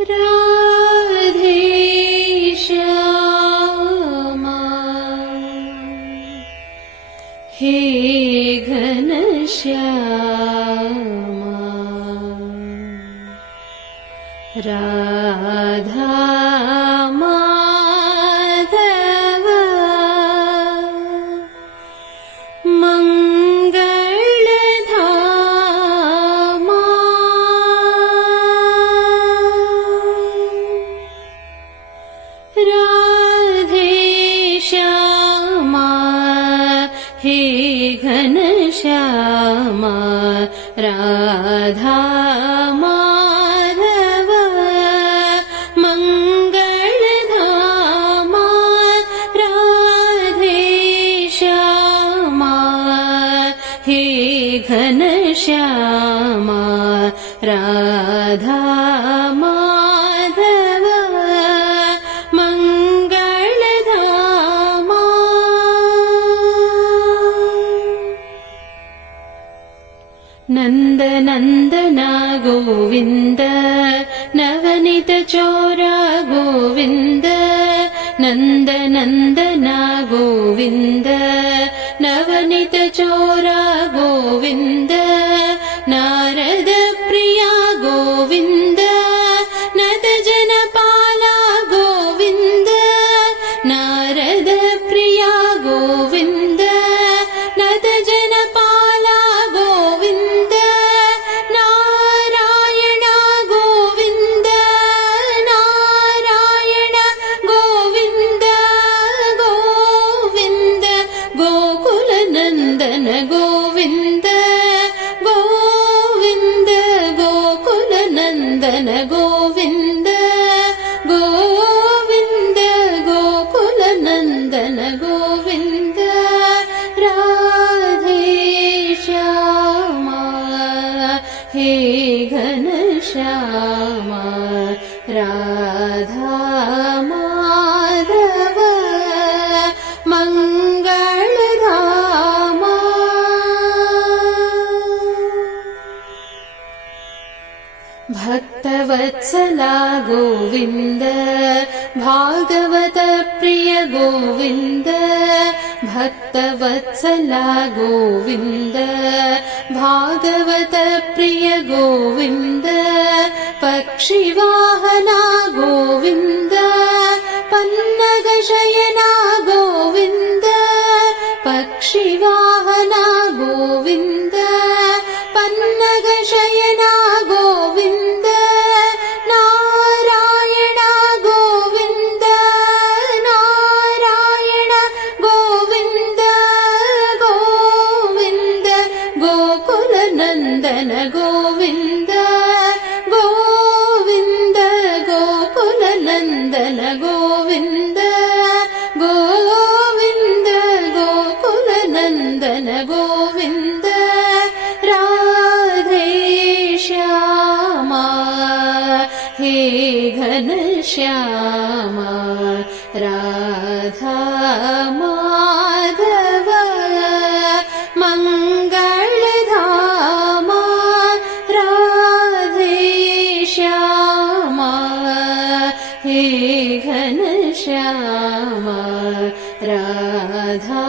राधे श्यामा हे घनश्यामा राधा माधव मंगलधामा राधे श्यामा हे घनश्यामा राधा माधव मंगलधामा राधे श्यामा हे घनश्यामा राधा माधव मंगलधामा नंद नंदना गोविंद नवनीत चोरा गोविंद नंद नंदना गोविंद नवनीत चोरा गोविंद नारद प्रिया गोविंद नद जनपाला गोविंद नारद प्रिया गोविंद नद जनपाला गोविंद नारायण गोविंद नारायण गोविंद गोविंद गोकुल नंदन गोविंद गोविंद गोकुल नंदन गोविंद गोविंद गोकुल नंदन गोविंद राधे श्यामा हे घनश्यामा राधा माधव मंगलधामा भक्तवत्सला गोविंद भागवत प्रिय गोविंद भक्तवत्सला गोविंद भागवत प्रिय गोविंद पक्षिवाहना गोविंद पन्नग शयना गोविंद पक्षिवाहना गोविंद पन्नग शयना गोविंद नारायण गोविंद नारायण गोविंद गोविंद गोकुल नंदन गोविंद गोविंद गोकुल नंदन गोविंद गोविंद गोकुल नंदन गोविंद राधे श्यामा हे घनश्यामा राधा माधव मंगलधामा राधे श्यामा हे घनश्यामा राधा